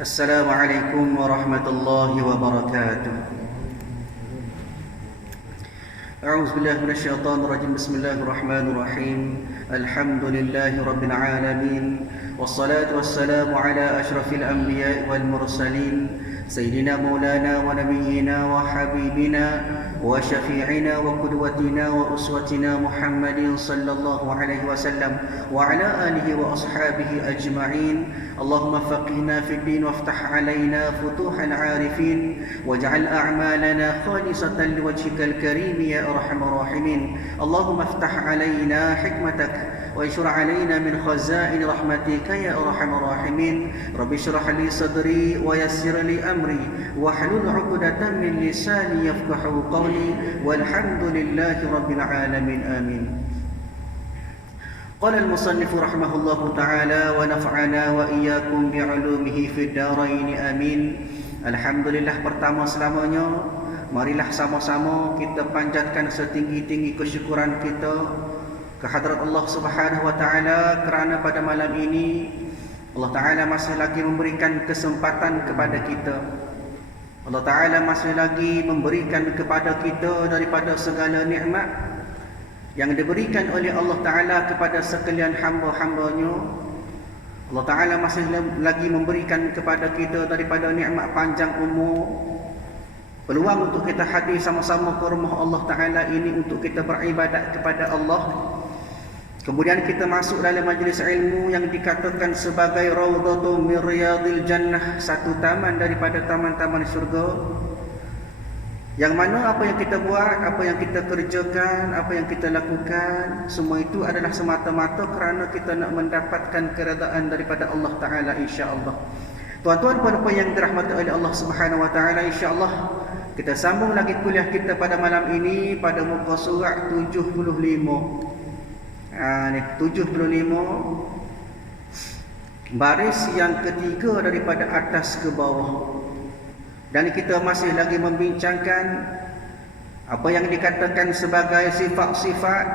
السلام عليكم ورحمة الله وبركاته. أعوذ بالله من الشيطان الرجيم. بسم الله الرحمن الرحيم. الحمد لله رب العالمين، والصلاة والسلام على أشرف الأنبياء والمرسلين، سيدنا مولانا ونبينا وحبيبنا وشفيعنا وقدوتنا وأسوتنا محمد صلى الله عليه وسلم وعلى آله وأصحابه أجمعين. اللهم فقهنا في الدين وافتح علينا فتوح العارفين، واجعل أعمالنا خالصة لوجهك الكريم يا أرحم الراحمين. اللهم افتح علينا حكمتك وانشر علينا من خزائن رحمتك يا أرحم الراحمين. رب اشرح لي صدري ويسر لي أمري واحلل عقدة من لساني يفقهوا قولي، والحمد لله رب العالمين. آمين. قال المصنف رحمه الله تعالى ونفعنا وإياكم بعلومه في الدارين. آمين. Alhamdulillah, pertama selamanya marilah sama-sama kita panjatkan setinggi-tinggi kesyukuran kita ke hadrat Allah Subhanahu wa taala kerana pada malam ini Allah taala masih lagi memberikan kesempatan kepada kita. Allah taala masih lagi memberikan kepada kita daripada segala nikmat yang diberikan oleh Allah taala kepada sekalian hamba-hambanya. Allah taala masih lagi memberikan kepada kita daripada nikmat panjang umur, peluang untuk kita hadir sama-sama ke rumah Allah taala ini untuk kita beribadat kepada Allah. Kemudian kita masuk dalam majlis ilmu yang dikatakan sebagai Raudhatun min Riyadil Jannah, satu taman daripada taman-taman syurga, yang mana apa yang kita buat, apa yang kita kerjakan, apa yang kita lakukan, semua itu adalah semata-mata kerana kita nak mendapatkan keredaan daripada Allah Ta'ala, insya-Allah. Tuan-tuan puan-puan yang dirahmati oleh Allah Subhanahu Wa Ta'ala, insya-Allah kita sambung lagi kuliah kita pada malam ini pada muka surat 75. 75 baris yang ketiga daripada atas ke bawah. Dan kita masih lagi membincangkan apa yang dikatakan sebagai sifat-sifat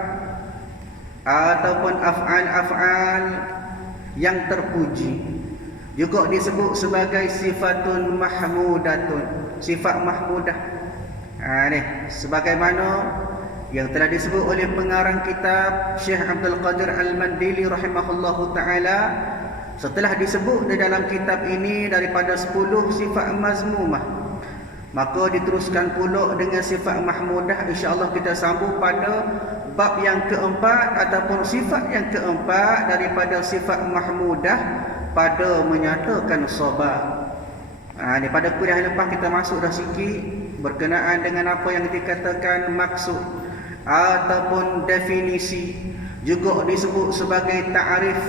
ataupun af'al-af'al yang terpuji, juga disebut sebagai sifatun mahmudatun, sifat mahmudah. Sebagaimana yang telah disebut oleh pengarang kitab Syekh Abdul Qadir Al-Mandili rahimahullahu ta'ala, setelah disebut di dalam kitab ini daripada 10 sifat mazmumah, maka diteruskan pula dengan sifat mahmudah. InsyaAllah kita sambung pada bab yang keempat ataupun sifat yang keempat daripada sifat mahmudah pada menyatakan sabar. Ini pada kuliah lepas kita masuk dah sikit berkenaan dengan apa yang dikatakan maksud ataupun definisi, juga disebut sebagai ta'rif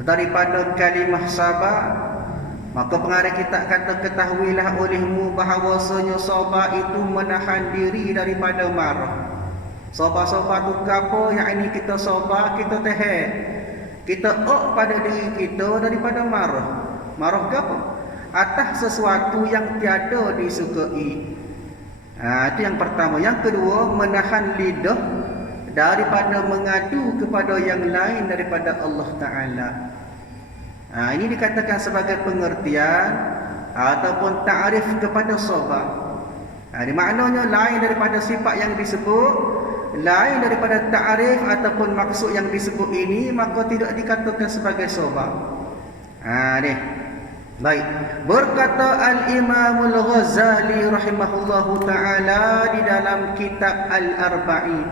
daripada kalimah sabar. Maka pengarang kita kata, ketahuilah olehmu bahawasanya sabar itu menahan diri daripada marah. Sabar-sabar tu apa? Yang ini kita sabar, kita tahan, kita pada diri kita daripada marah. Marah ke apa? Atas sesuatu yang tiada disukai. Itu yang pertama. Yang kedua, menahan lidah daripada mengadu kepada yang lain daripada Allah Ta'ala. Ini dikatakan sebagai pengertian ataupun ta'rif kepada sabar. Ini maknanya lain daripada sifat yang disebut, lain daripada ta'rif ataupun maksud yang disebut ini, maka tidak dikatakan sebagai sabar. Baik, berkata Al-Imamul Ghazali rahimahullahu ta'ala di dalam kitab Al-Arba'in.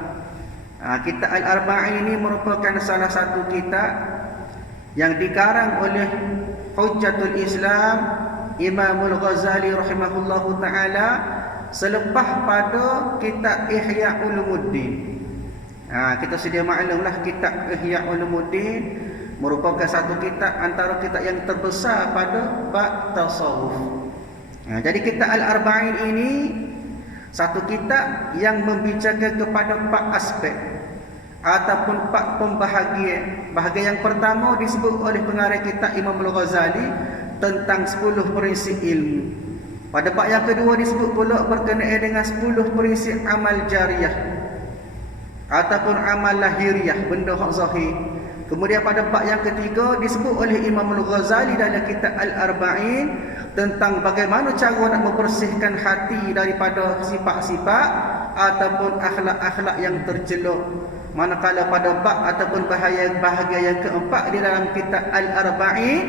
Kitab Al-Arba'in ini merupakan salah satu kitab yang dikarang oleh Hujjatul Islam Imamul Ghazali rahimahullahu ta'ala selepas pada kitab Ihya Ulumuddin. Kita sedia maklumlah kitab Ihya Ulumuddin merupakan satu kitab antara kitab yang terbesar pada bab tasawuf. Jadi kitab Al-Arba'in ini satu kitab yang membicarakan kepada 4 aspek ataupun 4 pembahagian. Bahagian yang pertama disebut oleh pengarang kitab Imam Al-Ghazali tentang 10 prinsip ilmu. Pada bab yang kedua disebut pula berkenaan dengan 10 prinsip amal jariah ataupun amal lahiriah, benda hak zahir. Kemudian pada bab yang ketiga disebut oleh Imam Al-Ghazali dalam kitab Al-Arba'in tentang bagaimana cara nak membersihkan hati daripada sifat-sifat ataupun akhlak-akhlak yang tercela. Manakala pada bab ataupun bahagian yang keempat di dalam kitab Al-Arba'in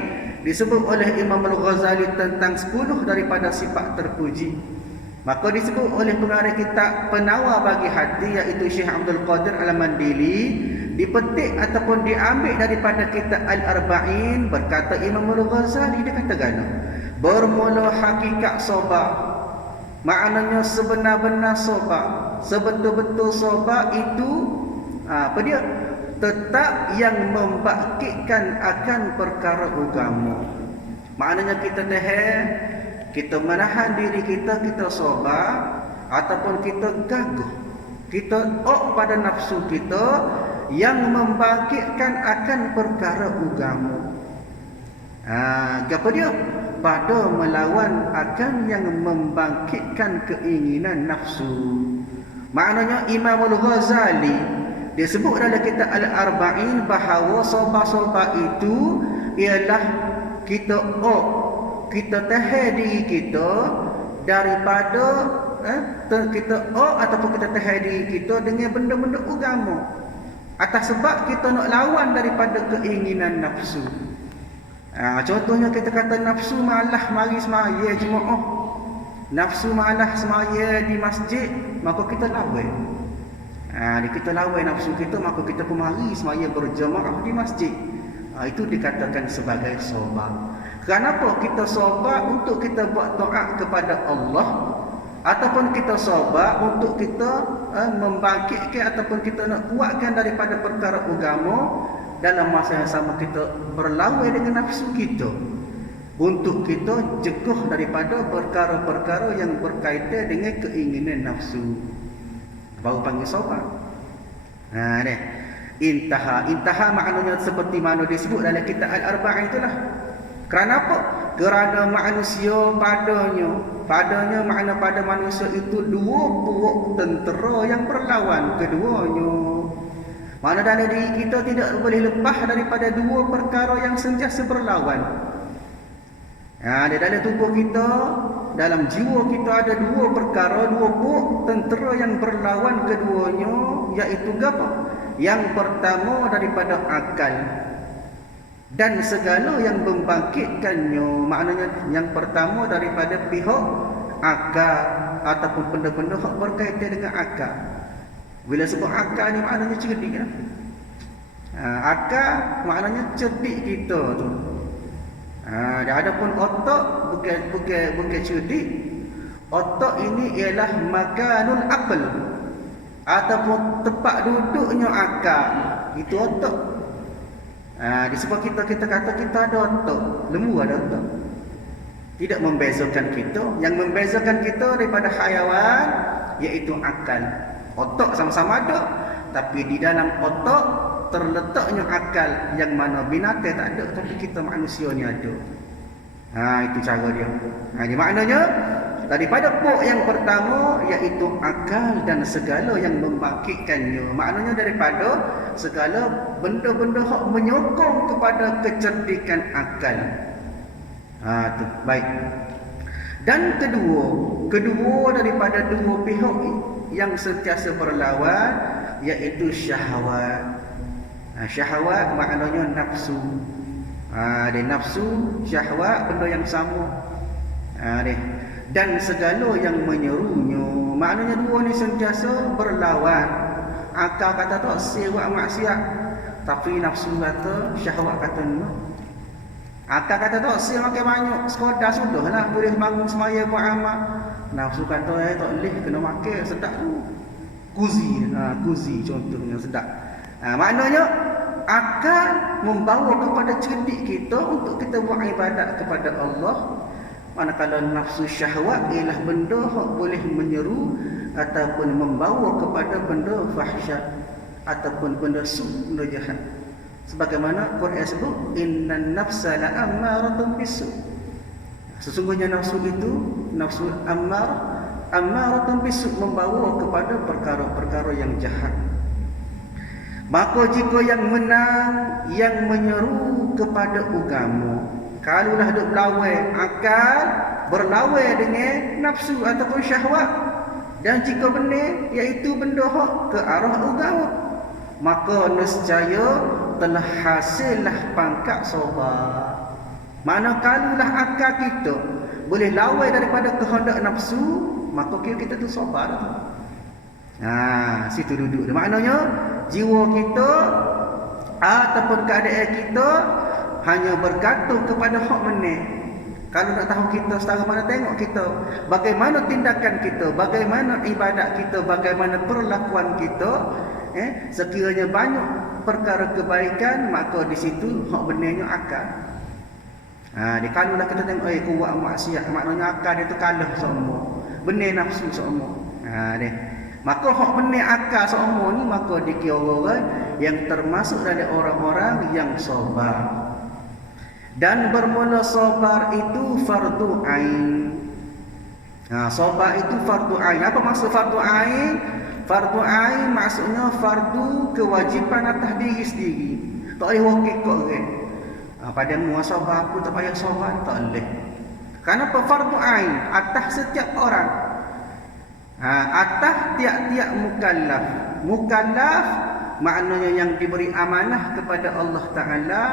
disebut oleh Imam Al-Ghazali tentang 10 daripada sifat terpuji. Maka disebut oleh pengarang kitab Penawar bagi Hati iaitu Syekh Abdul Qadir Al-Mandili, dipetik ataupun diambil daripada kitab Al-Arba'in. Berkata Imam Al-Ghazali, dia kata gana, bermula hakikat sobat, maknanya sebenar-benar sobat, sebetul-betul sobat itu apa dia? Tetap yang membangkitkan akan perkara agama. Maknanya kita tahan, kita menahan diri kita, kita sabar ataupun kita gagah, kita pada nafsu kita yang membangkitkan akan perkara agama. Apa dia? Pada melawan akan yang membangkitkan keinginan nafsu. Maknanya Imam Al-Ghazali dia sebut dalam kitab Al-Arba'in bahawa sabar-sabar itu ialah kita kita tahan diri kita daripada kita ataupun kita tahan diri kita dengan benda-benda agama atas sebab kita nak lawan daripada keinginan nafsu. Contohnya kita kata nafsu malah mari semaya jemaah, nafsu malah semaya di masjid, maka kita lawan. Kita lawan nafsu kita, maka kita pun mari semaya berjemaah di masjid. Itu dikatakan sebagai sabar. Kenapa kita sabar? Untuk kita buat taat kepada Allah, ataupun kita sabar untuk kita membangkitkan ataupun kita nak kuatkan daripada perkara agama. Dalam masa yang sama kita berlawan dengan nafsu kita untuk kita jegah daripada perkara-perkara yang berkaitan dengan keinginan nafsu. Baru panggil sabar. Intaha maknanya seperti mana disebut dalam kitab Al-Arba'in itulah. Kerana apa? Kerana manusia padanya makna pada manusia itu dua puak tentera yang berlawan keduanya. Mana dalam diri kita tidak boleh lepas daripada dua perkara yang sentiasa berlawan. Di dalam tubuh kita, dalam jiwa kita ada dua perkara, dua puak tentera yang berlawan keduanya, iaitu apa? Yang pertama daripada akal dan segala yang membangkitkannya. Maknanya yang pertama daripada pihak akal ataupun benda-benda yang berkaitan dengan akal. Bila sebut akal ni maknanya cerdik lah. Akal maknanya cerdik kita tu. Adapun otak bukan cerdik. Otak ini ialah makanul aql ataupun tempat duduknya akal. Itu otak. Disebab kita kata kita ada otak, lembu ada otak. Tidak membezakan kita. Yang membezakan kita daripada hayawan iaitu akal. Otak sama-sama ada, tapi di dalam otak terletaknya akal yang mana binatang tak ada, tapi kita manusia ni ada. Itu cara dia. Ini maknanya daripada pok yang pertama iaitu akal dan segala yang membangkitkannya. Maknanya daripada segala benda-benda yang menyokong kepada kecerdikan akal. Tu baik. Dan kedua daripada dua pihak yang sentiasa berlawan iaitu syahwat. Syahwat maknanya nafsu. Dia nafsu, syahwat benda yang sama. Dan segala yang menyerunya. Maknanya dua ni sentiasa berlawan. Akal kata tak buat maksiat, tapi nafsu kata, syahwat kata no. Akal kata tak makan banyak, sekadar sudahlah boleh bangun semaya buat amal. Nafsu kata tak boleh, kena makan sedap tu. Kuzi contohnya sedap. Maknanya akal membawa kepada cerdik kita untuk kita buat ibadat kepada Allah. Manakala nafsu syahwat ialah benda yang boleh menyeru ataupun membawa kepada benda fahsyat ataupun benda benda jahat. Sebagaimana Quran sebut, innan nafsa la'ammaratun bisu. Sesungguhnya nafsu itu, nafsu ammaratun bisu, membawa kepada perkara-perkara yang jahat. Maka jika yang menang, yang menyeru kepada agama, kalulah duk berlawan akal, berlawan dengan nafsu ataupun syahwat, dan jika benar iaitu benda hak ke arah agama, maka nescaya telah hasillah pangkat sabar. Mana kalulah akal kita boleh lawan daripada kehendak nafsu, maka kira kita tu sabar. Situ duduk dia. Maknanya jiwa kita ataupun keadaan kita hanya bergantung kepada hak menang. Kalau nak tahu kita setara mana, tengok kita bagaimana tindakan kita, bagaimana ibadat kita, bagaimana perlakuan kita. Sekiranya banyak perkara kebaikan, maka di situ hak benarnya akal. Dia kalau kita tengok kuat maksiat, maknanya akal dia tu kalah semua, benar nafsu semua. Dia maka hak benar akal semua ni, maka dikira orang yang termasuk dari orang-orang yang sabar. Dan bermula sabar itu fardu ain. Sabar itu fardu ain. Apa maksud fardu ain? Fardu ain maksudnya fardu kewajipan atas diri sendiri. Tak boleh wakil kok orang. Pada mu sabar aku tak payah sabar, tak boleh. Kenapa fardu ain? Atas setiap orang. Atas tiap-tiap mukallaf. Mukallaf maknanya yang diberi amanah kepada Allah Ta'ala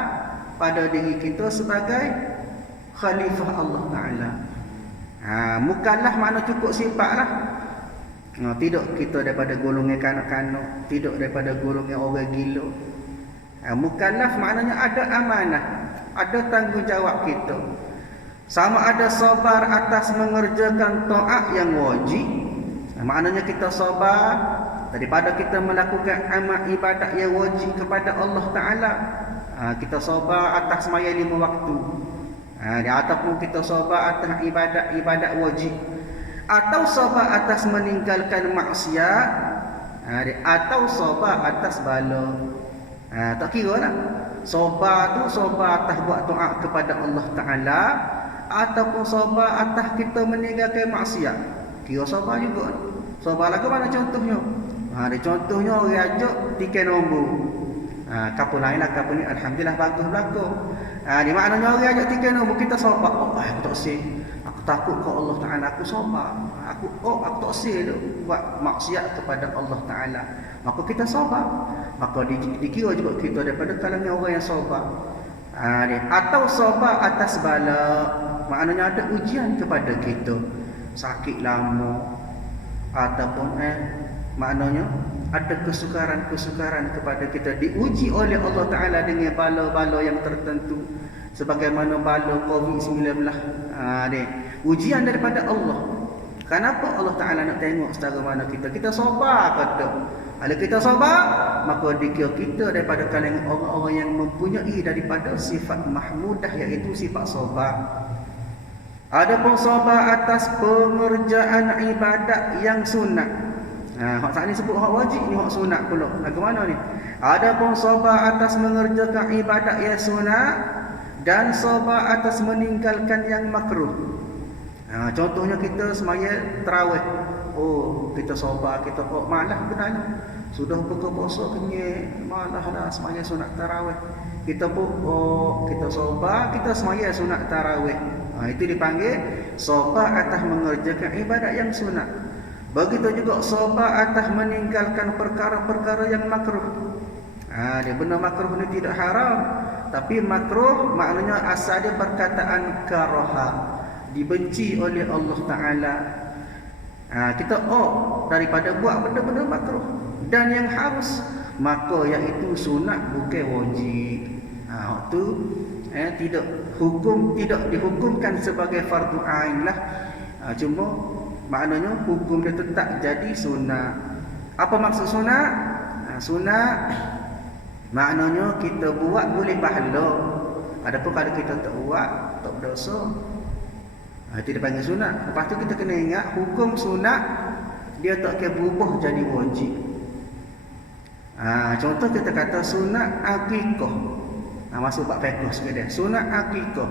pada diri kita sebagai khalifah Allah Ta'ala. Mukallaf makna cukup sifatlah. Tidak kita daripada golongan kanak-kanak, tidak daripada golongan orang gila. Mukallaf maknanya ada amanah, ada tanggungjawab kita. Sama ada sabar atas mengerjakan taat yang wajib. Maknanya kita sabar daripada kita melakukan amal ibadat yang wajib kepada Allah Ta'ala. Kita sabar atas sembahyang 5 waktu. Ataupun kita sabar atas ibadat wajib. Atau sabar atas meninggalkan maksiat. Atau sabar atas bala. Tak kira lah. Sabar tu sabar atas buat taat kepada Allah Ta'ala, ataupun sabar atas kita meninggalkan maksiat. Kira sabar juga. Sabar lagu mana contohnya? Ada contohnya orang ajak tiket nombor. Kapal lain lah, kapal ni alhamdulillah bagus berlaku. Di maknanya orang ajak tiket nombor, kita sabar. Aku tak sih. Aku takut ke Allah Ta'ala, aku sabar. Aku tak sih buat maksiat kepada Allah Ta'ala. Maka kita sabar. Maka dikira juga kita daripada kalangan orang yang sabar. Atau sabar atas bala. Maknanya ada ujian kepada kita. Sakit lama, ataupun maknanya ada kesukaran-kesukaran kepada kita, diuji oleh Allah Ta'ala dengan bala-bala yang tertentu, sebagaimana bala COVID-19. Ujian daripada Allah. Kenapa Allah Ta'ala nak tengok setara mana kita sabar kata. Kalau kita sabar, maka dikira kita daripada kalangan orang-orang yang mempunyai daripada sifat mahmudah, iaitu sifat sabar. Adapun sabar atas pengerjaan ibadat yang sunat. Hak saat ni sebut hak wajib, ni hak sunat pula. Lagu mana ni? Adapun sabar atas mengerjakan ibadat yang sunat dan sabar atas meninggalkan yang makruh. Contohnya kita semaya tarawih. Kita sabar, kita malah benarnya. Sudah buka puasa kenyang, malah dah semaya sunat tarawih. Kita kita sabar, kita semaya sunat tarawih. Itu dipanggil sabar atas mengerjakan ibadat yang sunat. Begitu juga sabar atas meninggalkan perkara-perkara yang makruh. Dia benar makruh ni tidak haram, tapi makruh maknanya asal dia perkataan karaha, dibenci oleh Allah Ta'ala. Kita daripada buat benda-benda makruh dan yang harus, maka iaitu sunat bukan wajib. Waktu tidak dihukumkan sebagai fardu ain lah. Cuma maknanya hukum dia tetap jadi sunat. Apa maksud sunat? Sunat maknanya kita buat boleh pahala. Adapun kalau kita tak buat, tak berdosa. Itu dipanggil sunat. Lepas tu kita kena ingat hukum sunat dia tak akan berubah jadi wajib. Contoh kita kata sunat akikah. Masuk bab fiqh sikit dia. Sunat akikah.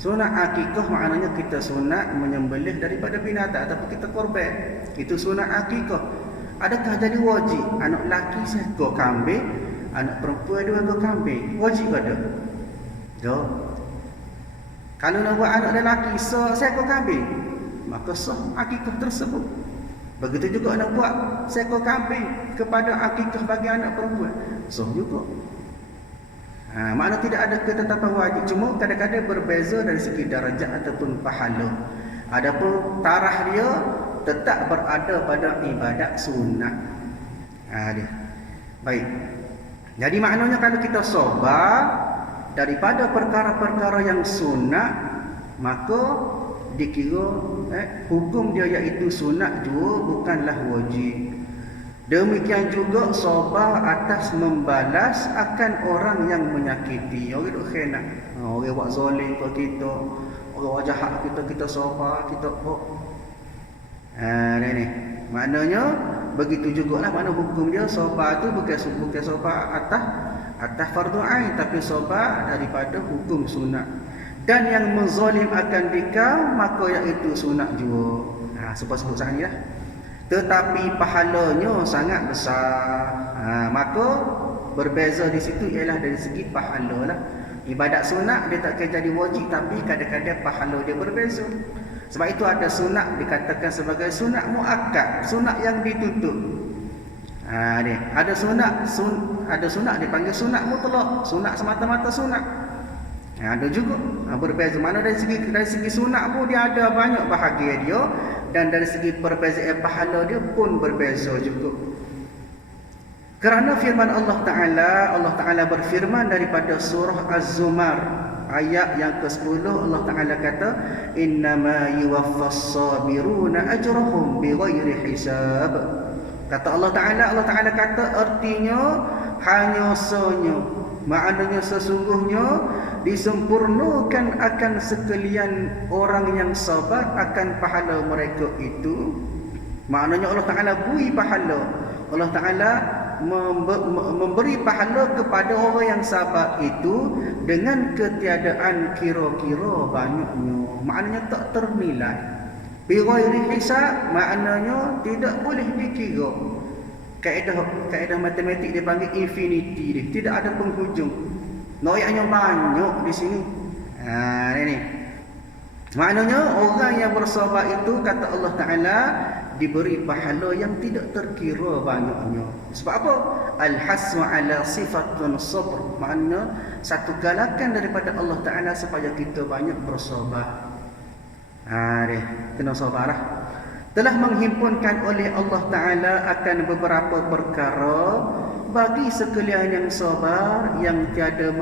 Sunat akikah maknanya kita sunat menyembelih daripada binatang ataupun kita korban. Itu sunat akikah. Adakah jadi wajib anak lelaki seekor kambing anak perempuan 2 ekor kambing, wajib ke tak? Tak. Kalau nak buat anak lelaki seekor kambing, maka sah akikah tersebut. Begitu juga nak buat seekor kambing kepada akikah bagi anak perempuan, sah juga. Makna tidak ada ketetapan wajib, cuma kadang-kadang berbeza dari segi darjat ataupun pahala. Adapun tarah dia tetap berada pada ibadat sunat. Dia. Baik. Jadi maknanya kalau kita sabar daripada perkara-perkara yang sunat, maka dikira hukum dia iaitu sunat juga, bukanlah wajib. Demikian juga sabar atas membalas akan orang yang menyakiti. Orang duk khianat, orang buat zalim ke kita, orang buat jahat kita sabar, kita ni. Maknanya begitu jugalah makna hukum dia. Sabar tu bukan sabar atas fardu ain, tapi sabar daripada hukum sunat. Dan yang menzalim akan dikau, maka iaitu sunat juga. Sebut-sebut sangat ni lah. Tetapi pahalanya sangat besar. Maka berbeza di situ ialah dari segi pahala lah. Ibadat sunat dia tak akan jadi wajib, tapi kadang-kadang pahala dia berbeza. Sebab itu ada sunat dikatakan sebagai sunat muakkad, sunat yang dituntut. Ada sunat dipanggil sunat mutlak, sunat semata-mata sunat. Ada juga berbeza. Mana dari segi sunat pun dia ada banyak bahagia dia, dan dari segi perbezaan pahala dia pun berbeza juga. Kerana firman Allah Ta'ala berfirman daripada surah Az-Zumar ayat yang ke-10, Allah Ta'ala kata, innama yuwaffas sabiruna ajrahum bighairi hisab. Kata Allah Ta'ala kata artinya hanya maknanya sesungguhnya disempurnakan akan sekalian orang yang sabar akan pahala mereka itu. Maknanya Allah Ta'ala beri pahala, Allah Ta'ala memberi pahala kepada orang yang sabar itu dengan ketiadaan kira-kira banyaknya. Maknanya tak ternilai. Bighairi hisab maknanya tidak boleh dikira. Kaedah matematik dia panggil infinity dia, tidak ada penghujung. Noyaknya banyak di sini. Ini. Maknanya orang yang bersabar itu, kata Allah Ta'ala, diberi pahala yang tidak terkira banyaknya. Sebab apa? Al-haswa ala sifatun sabr. Maknanya satu galakan daripada Allah Ta'ala supaya kita banyak bersabar. Kena sabarlah. Telah menghimpunkan oleh Allah Ta'ala akan beberapa perkara bagi sekalian yang sabar, yang tiada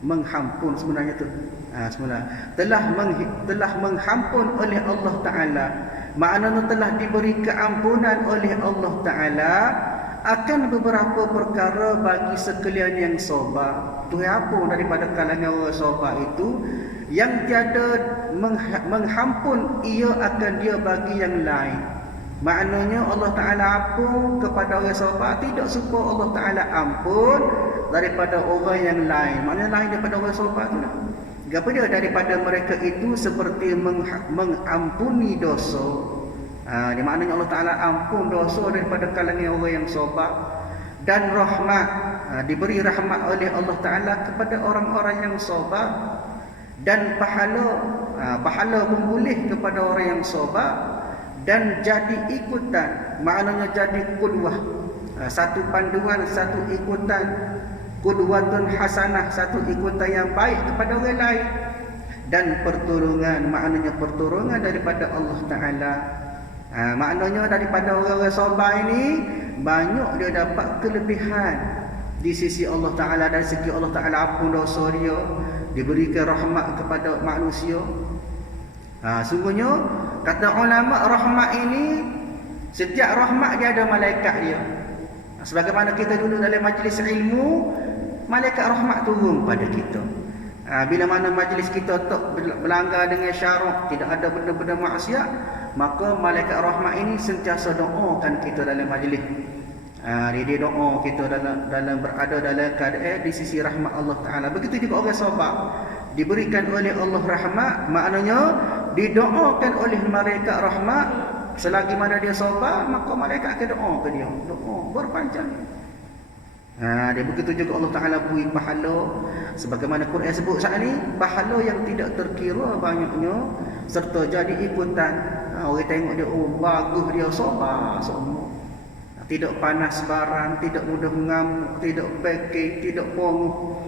menghampun sebenarnya tu. Telah menghampun oleh Allah Ta'ala. Maknanya telah diberi keampunan oleh Allah Ta'ala akan beberapa perkara bagi sekalian yang sabar. Tu apa daripada kalangan orang sabar itu? Yang tiada menghampun ia akan dia bagi yang lain. Maknanya Allah Ta'ala ampun kepada orang sabar, tidak suka Allah Ta'ala ampun daripada orang yang lain. Maknanya lain daripada orang sabar tu lah. Apa dia? Daripada mereka itu seperti mengampuni dosa. Di maknanya Allah Ta'ala ampun dosa daripada kalangan orang yang sabar. Dan rahmat, diberi rahmat oleh Allah Ta'ala kepada orang-orang yang sabar. Dan pahala pun boleh kepada orang yang sabar. Dan jadi ikutan, maknanya jadi qudwah, satu panduan, satu ikutan, qudwatun hasanah, satu ikutan yang baik kepada orang lain. Dan pertolongan, maknanya pertolongan daripada Allah Ta'ala. Maknanya daripada orang-orang sabar ini banyak dia dapat kelebihan di sisi Allah Ta'ala. Dari segi Allah Ta'ala ampun dosa dia, diberikan rahmat kepada manusia. Sungguhnya kata ulama, rahmat ini, setiap rahmat dia ada malaikat dia. Sebagaimana kita dulu dalam majlis ilmu, malaikat rahmat turun pada kita. Bila mana majlis kita tak berlanggar dengan syarak, tidak ada benda-benda maksiat, maka malaikat rahmat ini sentiasa doakan kita dalam majlis. Dia doa kita dalam berada dalam keadaan di sisi rahmat Allah Ta'ala. Begitu juga orang sabar, diberikan oleh Allah rahmat, maknanya didoakan oleh malaikat rahmat. Selagi mana dia sabar, maka malaikat akan doa ke dia, doa berpanjang. Dia begitu juga Allah Ta'ala beri pahala sebagaimana Quran sebut saat ni, pahala yang tidak terkira banyaknya serta jadi ikutan. Orang tengok dia, oh bagus dia, sabar semua, tidak panas barang, tidak mudah mengamuk, tidak pekeh, tidak pongoh.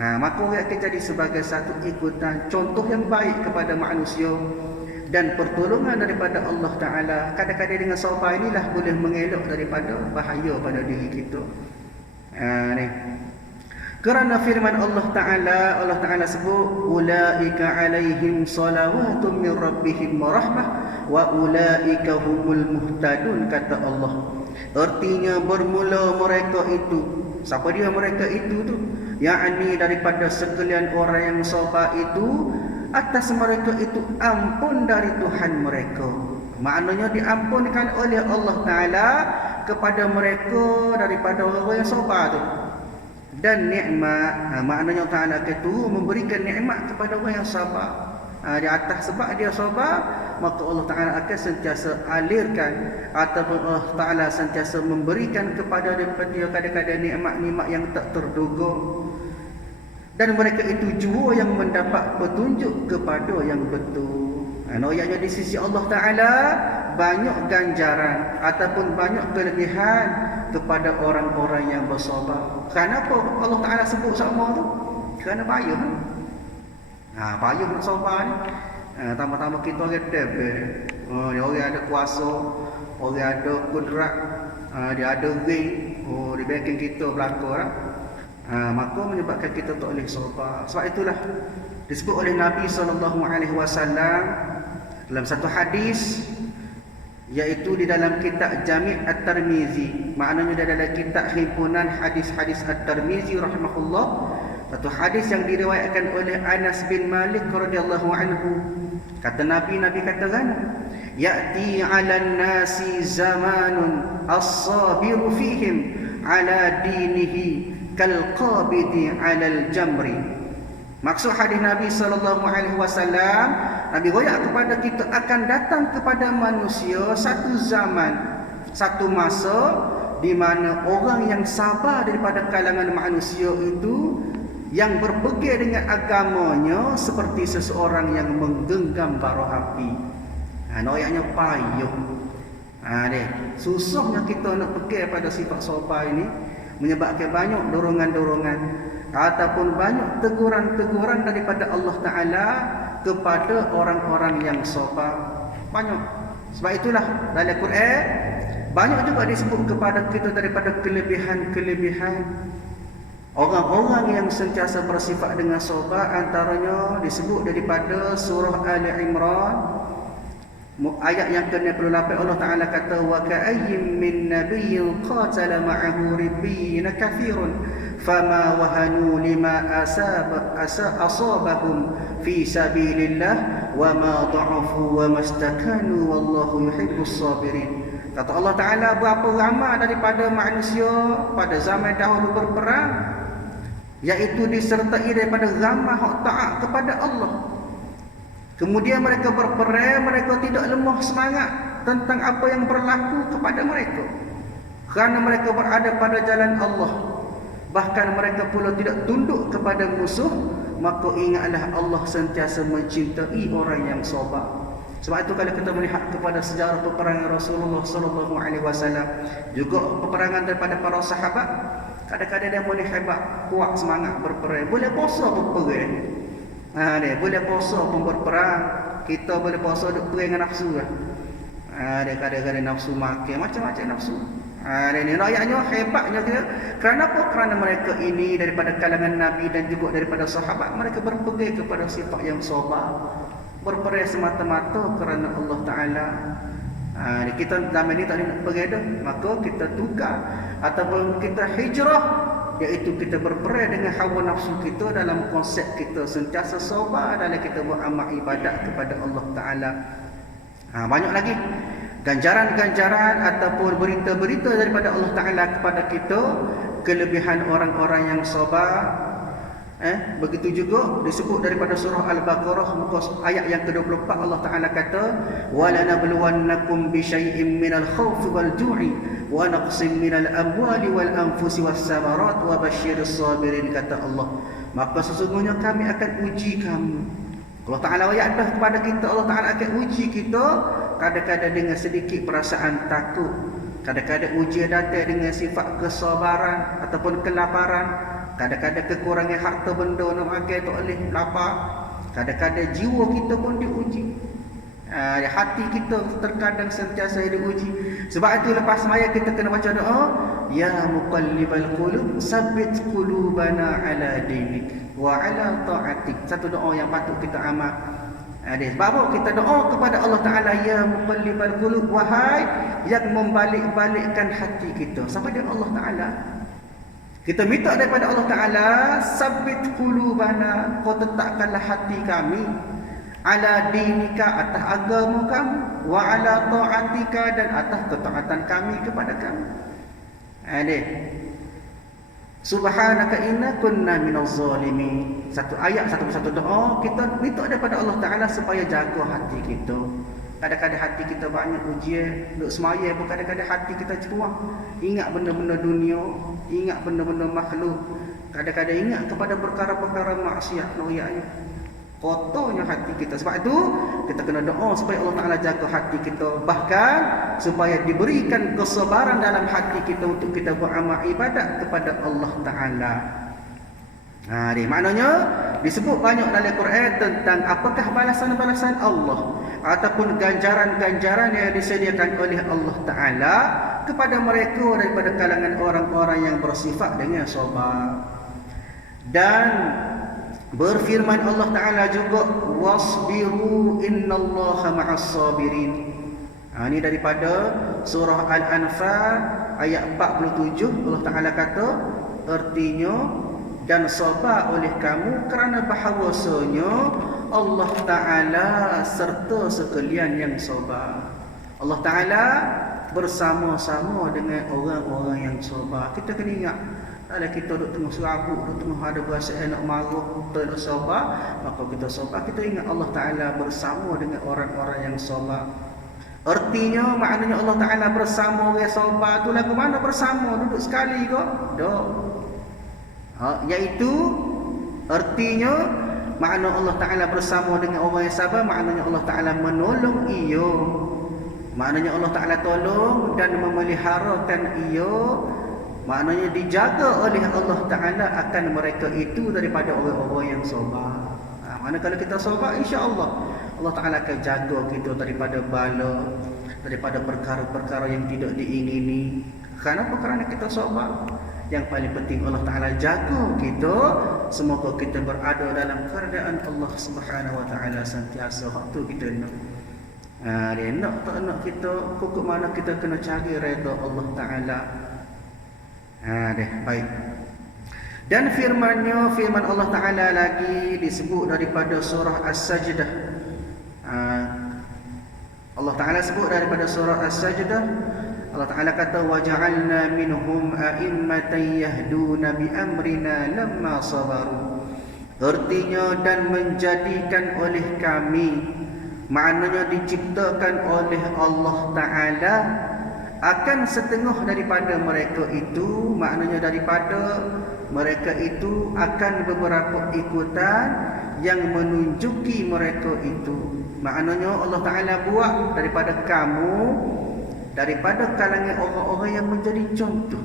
Maka orang akan jadi sebagai satu ikutan, contoh yang baik kepada manusia dan pertolongan daripada Allah Ta'ala. Kadang-kadang dengan sabar inilah boleh mengelak daripada bahaya pada diri kita. Ni. Kerana firman Allah Ta'ala sebut, ulaika alaihim salawatun min rabbihim wa rahmah wa ulaika humul muhtadun, kata Allah. Artinya bermula mereka itu, siapa dia mereka itu tu? Yakni daripada sekalian orang yang sabar itu, atas mereka itu ampun dari Tuhan mereka. Maknanya diampunkan oleh Allah Ta'ala kepada mereka daripada orang yang sabar tu. Dan nikmat, maknanya Allah Ta'ala itu memberikan nikmat kepada orang yang sabar. Di atas sebab dia sabar, maka Allah Ta'ala akan sentiasa alirkan ataupun Allah Ta'ala sentiasa memberikan kepada dia kadang-kadang nikmat-nikmat yang tak terduga. Dan mereka itu jua yang mendapat petunjuk kepada yang betul. Ayatnya di sisi Allah Ta'ala banyak ganjaran ataupun banyak kelebihan kepada orang-orang yang bersabar. Kenapa Allah Ta'ala sebut sama tu? Kerana payah. Payah nak sabar ni. Tambah-tambah kita orang debel. Orang ada kuasa, orang ada kudrat, dia ada ring, di backing kita belakang. Maka menyebabkan kita tak boleh sabar. Sebab itulah disebut oleh Nabi SAW dalam satu hadis, iaitu di dalam kitab Jami' At-Tirmizi, maknanya di dalam kitab himpunan hadis-hadis At-Tirmizi rahimahullah, satu hadis yang diriwayatkan oleh Anas bin Malik radhiyallahu anhu. Kata Nabi katakan, ya'ti 'alan nasi zamanun as-sabiru fihim 'ala dinihi kal qabidi 'alal jamri. Maksud hadis Nabi SAW, Nabi royak kepada kita, akan datang kepada manusia satu zaman, satu masa di mana orang yang sabar daripada kalangan manusia itu, yang berpegang dengan agamanya seperti seseorang yang menggenggam bara api. Noyaknya payung. Susahnya kita nak pegang pada sifat sabar ini, menyebabkan banyak dorongan-dorongan ataupun banyak teguran-teguran daripada Allah Ta'ala kepada orang-orang yang sabar. Banyak. Sebab itulah dalam Quran banyak juga disebut kepada kita daripada kelebihan-kelebihan orang-orang yang sentiasa bersifat dengan sabar. Antaranya disebut daripada surah Ali Imran ayat yang ke-68, Allah Ta'ala kata, wa ka'ayyim min nabiyyin qatala ma'ahu ribbiyyin kathirun fama wahanu lima asabahum fi sabilillah wa ma dha'afu wa mastakanu wallahu yuhibbus sabirin. Kata Allah Ta'ala, berapa ramai daripada manusia pada zaman dahulu berperang, iaitu disertai daripada ramai hak taat kepada Allah. Kemudian mereka berperang, mereka tidak lemah semangat tentang apa yang berlaku kepada mereka, kerana mereka berada pada jalan Allah. Bahkan mereka pula tidak tunduk kepada musuh. Maka ingatlah Allah sentiasa mencintai orang yang sabar. Sebab itu kalau kita melihat kepada sejarah peperangan Rasulullah SAW, juga peperangan daripada para sahabat, kadang-kadang dia boleh hebat, kuat semangat berperang, boleh puasa berperang. Boleh puasa pun berperang. Kita boleh puasa duk perang dengan nafsu lah. Dia kadang-kadang nafsu makan, macam-macam nafsu. Ini rakyatnya hebatnya dia. Kerana apa? Kerana mereka ini daripada kalangan Nabi dan juga daripada sahabat, mereka berpegang kepada sifat yang sabar, berperang semata-mata kerana Allah Ta'ala. Kita zaman ini tak nak pergi dah, maka kita tukar ataupun kita hijrah, iaitu kita berperang dengan hawa nafsu kita dalam konsep kita sentiasa sabar dalam kita beramal ibadat kepada Allah Ta'ala. Banyak lagi ganjaran-ganjaran ataupun berita-berita daripada Allah Ta'ala kepada kita, kelebihan orang-orang yang sabar. Begitu juga disebut daripada surah Al-Baqarah muka ayat yang ke-24 Allah Taala kata wala nabluwannakum bi syai'in minal khawfi wal ju'i wa naqsin minal amwali wal anfusi was samarat wa basyiris sabirin kata Allah. Maka sesungguhnya kami akan uji kamu. Allah Taala ayat dah kepada kita, Allah Taala akan uji kita kadang-kadang dengan sedikit perasaan takut, kadang-kadang ujian datang dengan sifat kesabaran ataupun kelaparan. Kadang-kadang kekurangan harta benda nak makan tak boleh lapar. Kadang-kadang jiwa kita pun diuji. Hati kita terkadang sentiasa diuji. Sebab itu lepas semaya kita kena baca doa, ya muqallibal qulub sabbit qulubana ala dinik wa ala ta'atik. Satu doa yang patut kita amal. Sebab apa kita doa kepada Allah Taala, ya muqallibal qulub, wahai yang membalik-balikkan hati kita. Siapa dia? Allah Taala. Kita minta daripada Allah Ta'ala, sabbit qulubana, kau tetapkanlah hati kami, ala dinika, atas agama kamu, wa ala ta'atika, dan atas ketaatan kami kepada kamu. Subhanaka inna kunna minaz zalimin. Satu ayat, satu doa, kita minta daripada Allah Ta'ala supaya jaga hati kita. Kadang-kadang hati kita banyak ujian, duk semaya pun kadang-kadang hati kita ceruang. Ingat benda-benda dunia, ingat benda-benda makhluk. Kadang-kadang ingat kepada perkara-perkara maksiat noyaknya. Kotornya hati kita. Sebab itu kita kena doa supaya Allah Ta'ala jaga hati kita. Bahkan supaya diberikan kesabaran dalam hati kita untuk kita beramal ibadat kepada Allah Ta'ala. Maknanya disebut banyak dalam Quran tentang apakah balasan-balasan Allah ataupun ganjaran-ganjaran yang disediakan oleh Allah Ta'ala kepada mereka daripada kalangan orang-orang yang bersifat dengan sabar. Dan berfirman Allah Ta'ala juga, wasbiru innallaha ma'as sabirin. Ini daripada surah Al-Anfal ayat 47. Allah Ta'ala kata, artinya, dan sabar oleh kamu kerana bahawasanya Allah Ta'ala serta sekalian yang sabar. Allah Ta'ala bersama-sama dengan orang-orang yang sabar. Kita kena ingat, kalau kita duduk tengah serabut, duduk tengah ada perasaan nak marah, kita nak sabar, maka kita sabar. Kita ingat Allah Ta'ala bersama dengan orang-orang yang sabar. Artinya, maknanya Allah Ta'ala bersama orang yang sabar tu lagu mana bersama? Duduk sekali ke? Tak. Iaitu artinya makna Allah Ta'ala bersama dengan orang yang sabar, maknanya Allah Ta'ala menolong ia, maknanya Allah Ta'ala tolong dan memeliharakan ia, maknanya dijaga oleh Allah Ta'ala akan mereka itu daripada orang-orang yang sabar. Mana kalau kita sabar, insya-Allah Allah Ta'ala akan jaga kita daripada bala, daripada perkara-perkara yang tidak diingini. Kenapa? Kerana kita sabar. Yang paling penting Allah Ta'ala jaga kita, semoga kita berada dalam keadaan Allah Subhanahu Wa Ta'ala sentiasa waktu kita nak. Dia nak tak nak kita, pokok mana kita kena cari redha Allah Ta'ala. Baik. Dan firman Allah Ta'ala lagi disebut daripada surah As-Sajdah. Allah Ta'ala sebut daripada surah As-Sajdah, Allah Ta'ala kata waja'alna minhum a'immatan yahduna bi amrina lamma sabaru. Artinya dan menjadikan oleh kami, maknanya diciptakan oleh Allah Ta'ala akan setengah daripada mereka itu, maknanya daripada mereka itu akan beberapa ikutan yang menunjuki mereka itu. Maknanya Allah Ta'ala buat daripada kamu, daripada kalangan orang-orang yang menjadi contoh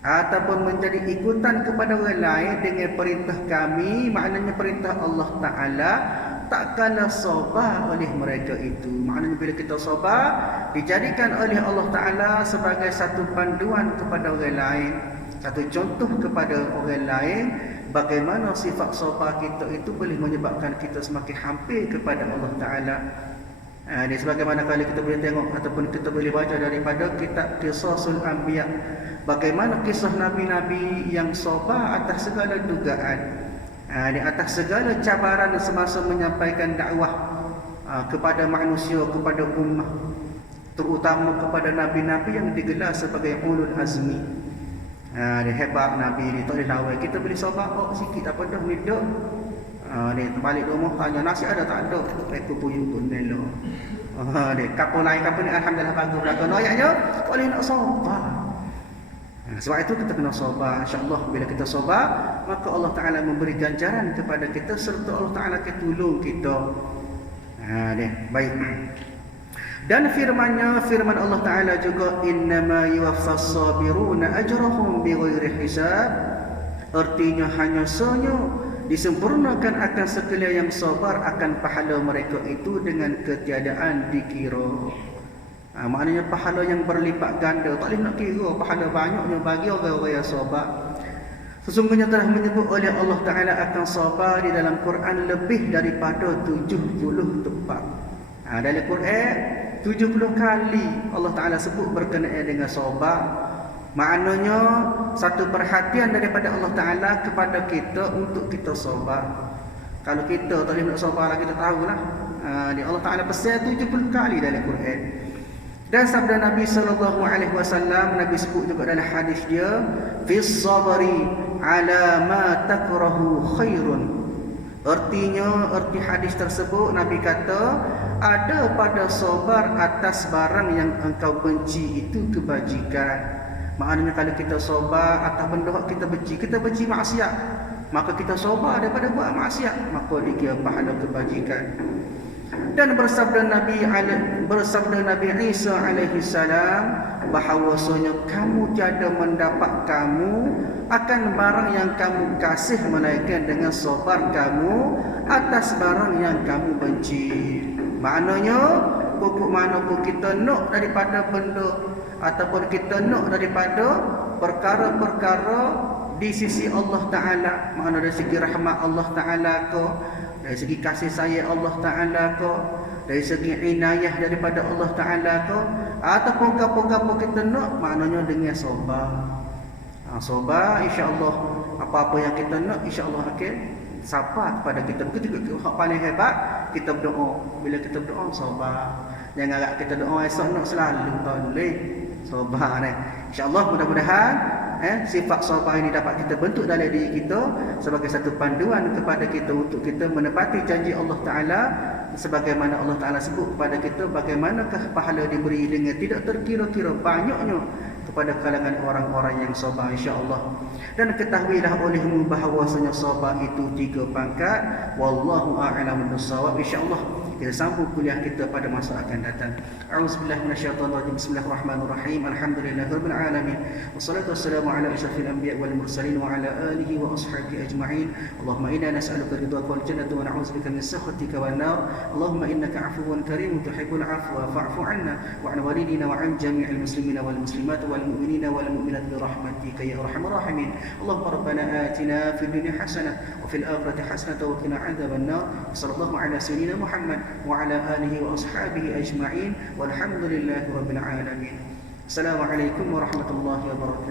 ataupun menjadi ikutan kepada orang lain dengan perintah kami, maknanya perintah Allah Ta'ala, tak kalah sabar oleh mereka itu. Maknanya bila kita sabar, dijadikan oleh Allah Ta'ala sebagai satu panduan kepada orang lain, satu contoh kepada orang lain, bagaimana sifat sabar kita itu boleh menyebabkan kita semakin hampir kepada Allah Ta'ala. Ini sebagaimana kalau kita boleh tengok ataupun kita boleh baca daripada kitab Qisasul Anbiya, bagaimana kisah nabi-nabi yang sabar atas segala dugaan, di atas segala cabaran semasa menyampaikan dakwah kepada manusia, kepada ummah, terutama kepada nabi-nabi yang digelar sebagai ulul azmi. Dia hebat Nabi ni, tak boleh lawan. Kita boleh sabar sikit, apa dah hidup. Dia balik rumah tanya nasi ada tak ada. Aku puyuh pun melo. Dia kapal lain kapal ni alhamdulillah bagus belakang ayatnya. Tak boleh nak sabar. Sebab itu kita kena sabar. InsyaAllah bila kita sabar, maka Allah Ta'ala memberi ganjaran kepada kita serta Allah Ta'ala akan tolong kita. Baik. Dan firman Allah Ta'ala juga, innama yuwaffas sabiruna ajrahum bighairi hisab. Artinya hanya sahaja disempurnakan akan sekalian yang sabar akan pahala mereka itu dengan ketiadaan dikira. Maknanya pahala yang berlipat ganda. Tak boleh nak kira pahala banyaknya bagi orang-orang yang sabar. Sesungguhnya telah menyebut oleh Allah Ta'ala akan sabar di dalam Quran lebih daripada 70 tempat. Dalam Quran 70 kali Allah Ta'ala sebut berkenaan dengan sabar. Maknanya satu perhatian daripada Allah Ta'ala kepada kita untuk kita sabar. Kalau kita tak boleh nak sabar lah, kita tahulah. Allah Ta'ala pesan 70 kali dalam Quran. Dan sabda Nabi SAW, Nabi sebut juga dalam hadis dia, fis sabri ala ma takrahu khairun. Artinya, arti hadis tersebut Nabi kata, ada pada sabar atas barang yang engkau benci itu kebajikan. Maknanya kalau kita sabar atas benda kita benci maksiat, maka kita sabar daripada buat maksiat, maka dikira pahala kebajikan. Dan bersabda Nabi Isa alaihi salam bahawasanya kamu tiada mendapat kamu akan barang yang kamu kasih melainkan dengan sabar kamu atas barang yang kamu benci. Maknanya pokok mana pun kita nak daripada benda ataupun kita nak daripada perkara-perkara di sisi Allah Ta'ala, makna dari segi rahmat Allah Ta'ala ke, dari segi kasih sayang Allah Ta'ala ke, dari segi inayah daripada Allah Ta'ala ke, ataupun apa-apa kita nak, maknanya dengan sabar. Sabar, insya-Allah apa-apa yang kita nak, insya-Allah akan sabar kepada kita. Begitu hak paling hebat, kita berdoa. Bila kita berdoa, sabar. Jangan agak kita doa esok nak selalu, tak boleh. Sabar ni. InsyaAllah mudah-mudahan sifat sabar ini dapat kita bentuk dalam diri kita sebagai satu panduan kepada kita untuk kita menepati janji Allah Ta'ala, sebagaimana Allah Ta'ala sebut kepada kita bagaimanakah pahala diberi dengan tidak terkira-kira banyaknya kepada kalangan orang-orang yang sabar, insya-Allah. Dan ketahuilah olehmu bahawasanya sabar itu 3 pangkat. Wallahu a'lamu bissawab. Insya-Allah kita sambung kuliah kita pada masa akan datang. A'udzubillahi minasyaitonirrajim. Bismillahirrahmanirrahim. Alhamdulillahirabbil alamin. Wassalatu wassalamu ala asyrafil anbiya wal mursalin wa ala alihi wa ashabihi ajma'in. Allahumma inna nas'aluka ridhaka wal jannata wa na'udzubika min sakhatika wan nar. Allahumma innaka 'afuwun karimun tuhibbul 'afwa fa'fu 'anna wa 'an walidina wa 'an jami'il muslimina wal muslimat wal mu'minina wal mu'minat bi rahmatika ya arhamar rahimin. Allahumma rabbana atina fid dunya hasanah wa fil akhirati hasanah wa qina 'adzaban nar. Sallallahu ala sayyidina Muhammad wa ala alihi wa ashabihi ajma'in walhamdulillahi rabbil alamin. Assalamualaikum warahmatullahi wabarakatuh.